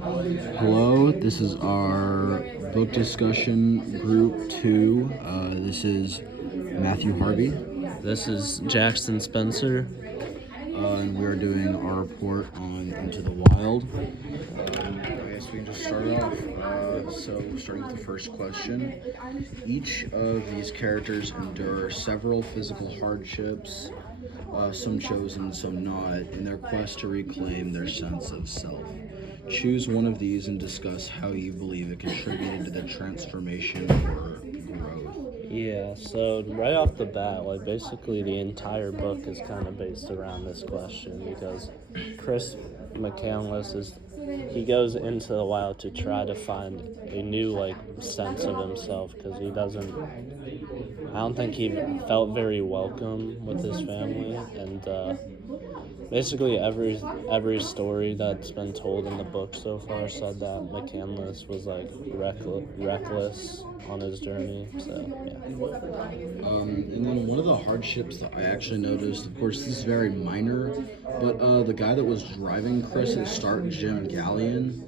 Hello, this is our book discussion group 2. This is Matthew Harvey, This is Jackson Spencer. and we are doing our report on Into the Wild. I guess we can just start off. Starting with the first question. Each of these characters endure several physical hardships, some chosen, some not, in their quest to reclaim their sense of self. Choose one of these and discuss how you believe it contributed to the transformation or growth. Yeah, so right off the bat, basically the entire book is kind of based around this question because Chris McCandless he goes into the wild to try to find a new sense of himself because I don't think he felt very welcome with his family, and basically every story that's been told in the book so far said that McCandless was reckless on his journey. So yeah. And then one of the hardships that I actually noticed, of course, this is very minor, but the guy that was driving Chris at the start, Jim Gallion,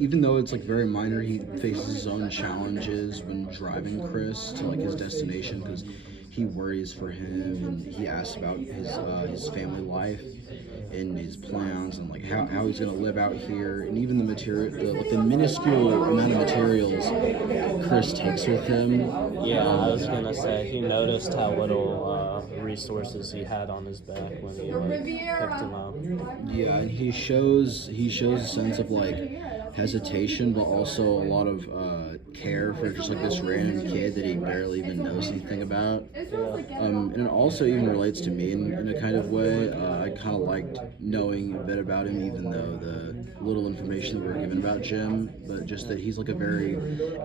even though it's very minor, he faces his own challenges when driving Chris to his destination because he worries for him and he asks about his family life and his plans and how he's gonna live out here, and even the material, the minuscule amount of materials Chris takes with him. Yeah, I was gonna say he noticed how little resources he had on his back when he picked him up. Yeah, and he shows a sense of hesitation, but also a lot of care for just this random kid that he barely even knows anything about. And it also even relates to me in a kind of way. I kind of liked knowing a bit about him, even though the little information that we were given about Jim, but just that he's a very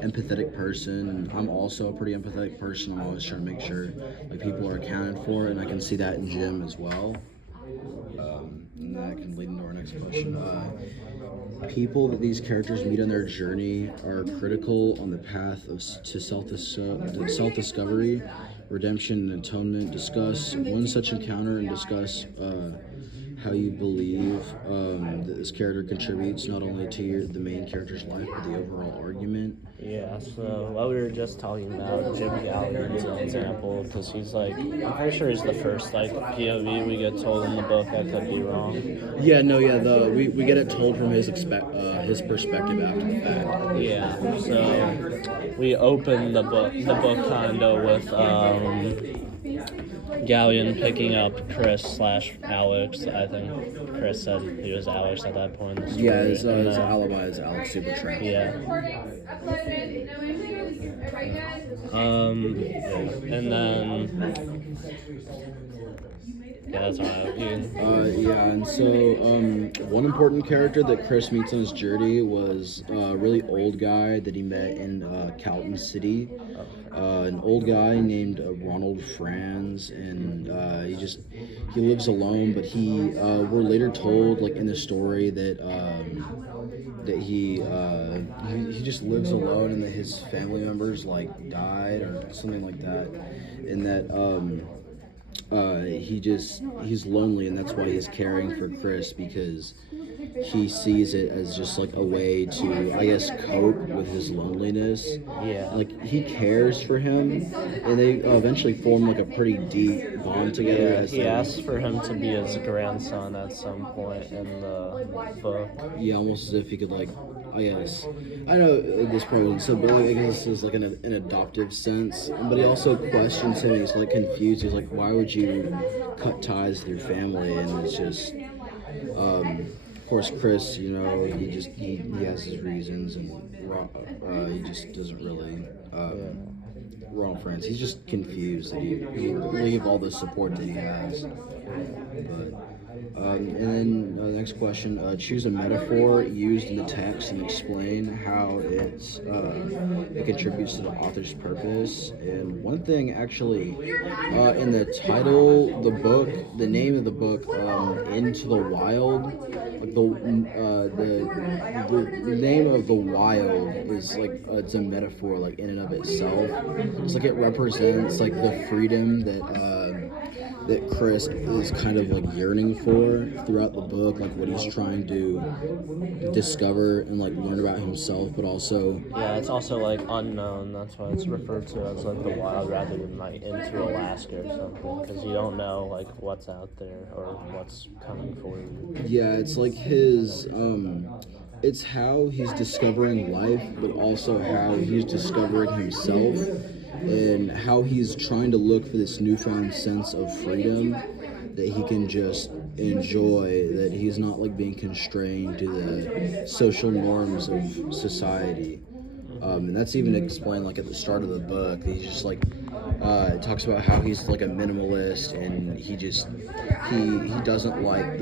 empathetic person, and I'm also a pretty empathetic person. I'm always trying to make sure people are accounted for, and I can see that in Jim as well. And that can lead into our next question. People that these characters meet on their journey are critical on the path to self-discovery, redemption, and atonement. Discuss one such encounter and discuss how you believe that this character contributes not only to the main character's life, but the overall argument. Yeah, so what we were just talking about, Jim Gallagher's an example, because I'm pretty sure he's the first POV we get told in the book. I could be wrong. We get it told from his perspective after the fact. Yeah, so we open the book kind of with Gallion picking up Chris/Alex. I think Chris said he was Alex at that point in the story. Yeah, his alibi is Alex Supertramp. Yeah. And then yeah, that's all right. And so one important character that Chris meets on his journey was a really old guy that he met in Calton City. An old guy named Ronald Franz, and he lives alone, but we're later told in the story that he just lives alone and that his family members died or something like that, and that he's lonely, and that's why he's caring for Chris, because he sees it as just a way to, I guess, cope with his loneliness. Yeah. He cares for him, and they eventually form a pretty deep bond together. Yeah, he asks for him to be his grandson at some point in the book. Yeah, almost as if he could I guess, I know this probably wasn't so, but I guess this is an adoptive sense. But he also questions him. He's confused. He's why would you cut ties with your family? And it's just, of course, Chris. He has his reasons, and he just doesn't really. Ronald Franz, he's just confused that he leave all the support that he has. But and then the next question: choose a metaphor used in the text and explain how it contributes to the author's purpose. And one thing, actually, in the title, the name of the book, Into the Wild, the name of the wild is it's a metaphor in and of itself. It's it represents the freedom that Chris is kind of like yearning for throughout the book, like what he's trying to discover and like learn about himself, but also Yeah, it's also like unknown. That's why it's referred to as like the wild rather than like into Alaska or something, because you don't know like what's out there or what's coming for you. yeah, it's like his it's how he's discovering life, but also how he's discovering himself and how he's trying to look for this newfound sense of freedom that he can just enjoy, that he's not like being constrained to the social norms of society. And that's even explained like at the start of the book. He's just like it talks about how he's like a minimalist, and he doesn't like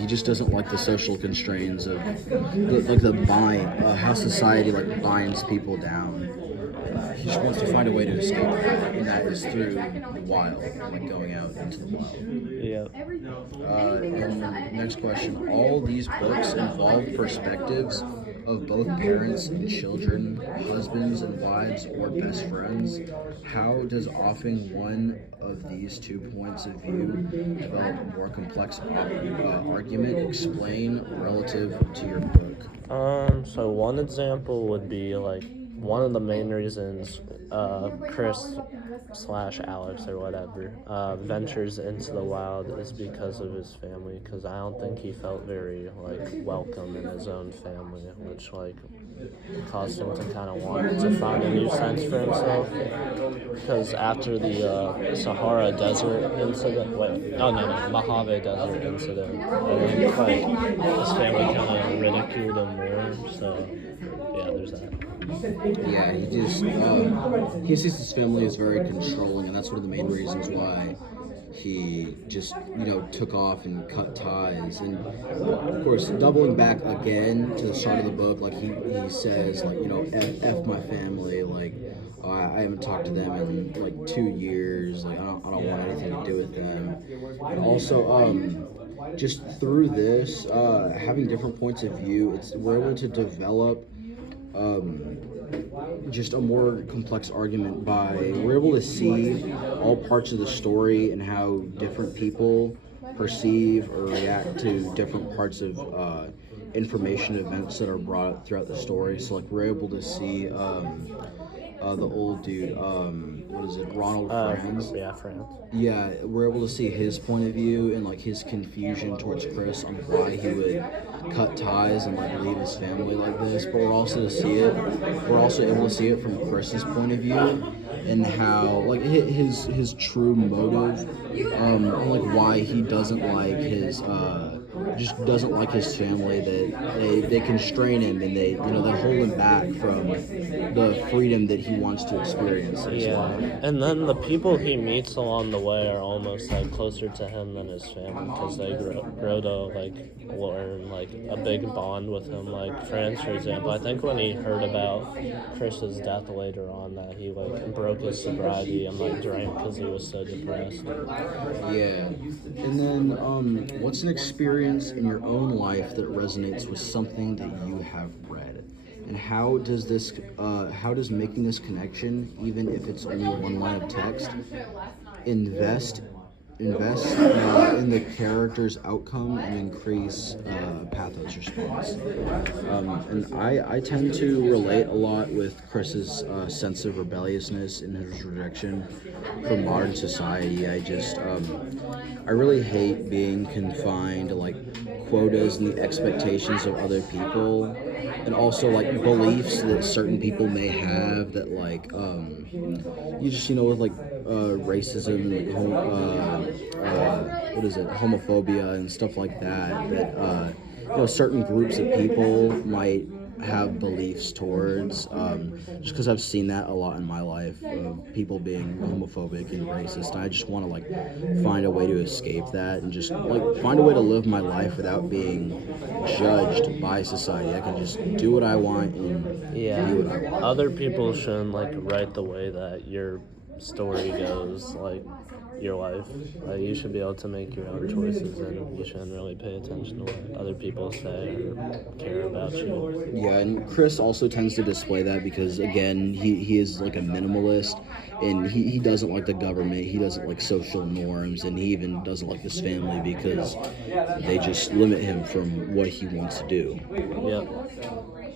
he just doesn't like the social constraints of the bind, how society like binds people down. He just wants to find a way to escape, and that is through the wild, like going out into the wild. Yeah. And next question: all these books involve perspectives of both parents and children, husbands and wives, or best friends. How does offering one of these 2 points of view develop a more complex argument? Explain relative to your book. So one example would be like one of the main reasons Chris / Alex or whatever ventures into the wild is because of his family, because I don't think he felt very like welcome in his own family, which like caused him to kind of want to find a new sense for himself. Because after the Sahara Desert incident, Mojave Desert incident, I think like his family kind of ridiculed him more. So yeah, there's that. Yeah, he sees his family as very controlling, and that's one of the main reasons why he just took off and cut ties. And of course, doubling back again to the start of the book, like he says like f my family, like I haven't talked to them in like 2 years, like I don't want anything to do with them. And also just through this having different points of view, we're able to develop just a more complex argument by we're able to see all parts of the story and how different people perceive or react to different parts of information events that are brought up throughout the story. So like we're able to see the old dude, what is it, Ronald Franz? Yeah, Franz. Yeah, we're able to see his point of view and like his confusion towards Chris on why he would cut ties and like leave his family like this. But we're also able to see it from Chris's point of view and how like his true motive, and like why he doesn't like his just doesn't like his family, that they constrain him and they hold him back from the freedom that he wants to experience. Yeah, and then the people he meets along the way are almost like closer to him than his family, because they grow to like learn like a big bond with him. Like Franz, for example, I think when he heard about Chris's death later on, that he like broke his sobriety and like drank because he was so depressed. Yeah, and then what's an experience in your own life that resonates with something that you have read? And how does making this connection, even if it's only one line of text, invest in the character's outcome and increase pathos response? And I tend to relate a lot with Chris's sense of rebelliousness and his rejection from modern society. I really hate being confined to like quotas and the expectations of other people, and also like beliefs that certain people may have that like you just with like racism and like homophobia and stuff like that certain groups of people might have beliefs towards, just because I've seen that a lot in my life of people being homophobic and racist. And I just want to like find a way to escape that and just like find a way to live my life without being judged by society. I can just do what I want and do what I want. Other people shouldn't like write the way that you're story goes, like your life. Like, you should be able to make your own choices, and you shouldn't really pay attention to what other people say or care about you. Yeah, and Chris also tends to display that because, again, he is like a minimalist, and he doesn't like the government, he doesn't like social norms, and he even doesn't like his family because they just limit him from what he wants to do. Yep.